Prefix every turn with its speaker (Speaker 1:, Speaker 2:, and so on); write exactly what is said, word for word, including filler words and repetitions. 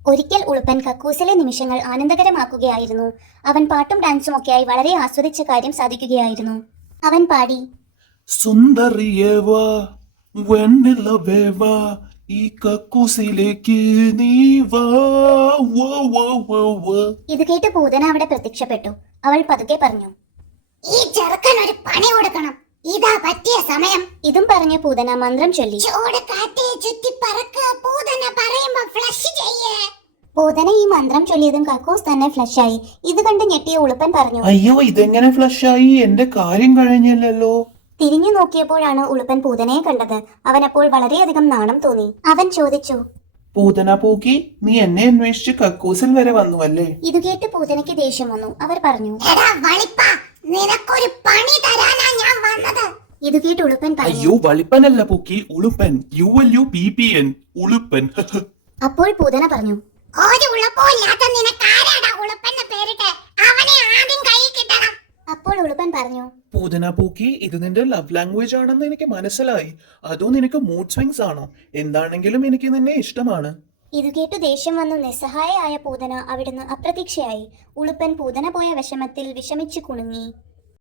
Speaker 1: ഒരിക്കൽ ഉളുപ്പൻ കക്കൂസിലെ നിമിഷങ്ങൾ ആനന്ദകരമാക്കുകയായിരുന്നു. അവൻ പാട്ടും ഡാൻസും ഒക്കെയായി വളരെ ആസ്വദിച്ച കാര്യം സാധിക്കുകയായിരുന്നു. അവൻ പാടി,
Speaker 2: സുന്ദരിയേവാ വെണ്ണിലവേവാ ഈ കക്കൂസിലേക്ക് നീ വാ. വോ, വോ, വോ, വോ.
Speaker 1: ഇത് കേട്ട് പൂതന അവിടെ പ്രത്യക്ഷപ്പെട്ടു. അവൾ പതുക്കെ പറഞ്ഞു,
Speaker 3: ഈ ചെറുക്കൻ ഒരു പണി കൊടുക്കണം, ഇതാ പറ്റിയ സമയം.
Speaker 1: ഇതും പറഞ്ഞ് പൂതന മന്ത്രം ചൊല്ലി.
Speaker 3: ചൂട് കാറ്റേ ചുറ്റി പറക്ക്, പൂതന പറയുമ്പോ ഫ്ലഷ് ചെയ്യേ.
Speaker 1: പൂതന ഈ മന്ത്രം ചൊല്ലിയതും കക്കൂസ് തന്നെ ഫ്ലഷായി. ഇത് കണ്ട് ഞെട്ടിയ ഉളുപ്പൻ പറഞ്ഞു,
Speaker 2: അയ്യോ, ഇതെങ്ങനെ ഫ്ലഷായി? എന്റെ കാര്യം കഴിഞ്ഞില്ലല്ലോ.
Speaker 1: തിരിഞ്ഞു നോക്കിയപ്പോഴാണ് ഉളുപ്പൻ പൂതനയെ കണ്ടത്. അവനപ്പോൾ വളരെയധികം നാണം തോന്നി. അവൻ ചോദിച്ചു,
Speaker 2: പൂതന പൂക്കി, നീ എന്നെ അന്വേഷിച്ച് കക്കൂസിൽ വരെ വന്നു അല്ലേ?
Speaker 1: ഇത് കേട്ട് പൂതനയ്ക്ക് ദേഷ്യം വന്നു. അവർ പറഞ്ഞു,
Speaker 3: എടാ വളിപ്പാ, നിനക്കൊരു പണി തരാനാ ഞാൻ വന്നത്.
Speaker 1: ഇത് കേട്ട് ഉളുപ്പൻ പറഞ്ഞു.
Speaker 2: അയ്യോ, വളിപ്പനല്ല പൂക്കി, ഉളുപ്പൻ. U L U P P N, ഉളുപ്പൻ.
Speaker 1: അപ്പോൾ പൂതന പറഞ്ഞു,
Speaker 3: ഒരു ഉളപ്പോ ഇല്ലാത്ത നിനക്കാരാടാ ഉളുപ്പെന്ന് പേരിട്ട്? അവനെ ആദ്യം കൈ കിട്ടണം.
Speaker 1: അപ്പോൾ ഉളുപ്പൻ പറഞ്ഞു,
Speaker 2: പൂതന പൂക്കി, ഇത് നിന്റെ ലവ് ലാംഗ്വേജ് ആണെന്ന് എനിക്ക് മനസ്സിലായി. അതോ നിനക്ക് മൂഡ് സ്വിങ്സ് ആണോ? എന്താണെങ്കിലും എനിക്ക് നിന്നെ ഇഷ്ടമാണ്.
Speaker 1: ഇത് കേട്ടു ദേഷ്യം വന്നു നിസ്സഹായയായ പൂതന അവിടുന്ന് അപ്രതീക്ഷയായി. ഉളുപ്പൻ പൂതന പോയ വിഷമത്തിൽ വിഷമിച്ചു കുണുങ്ങി.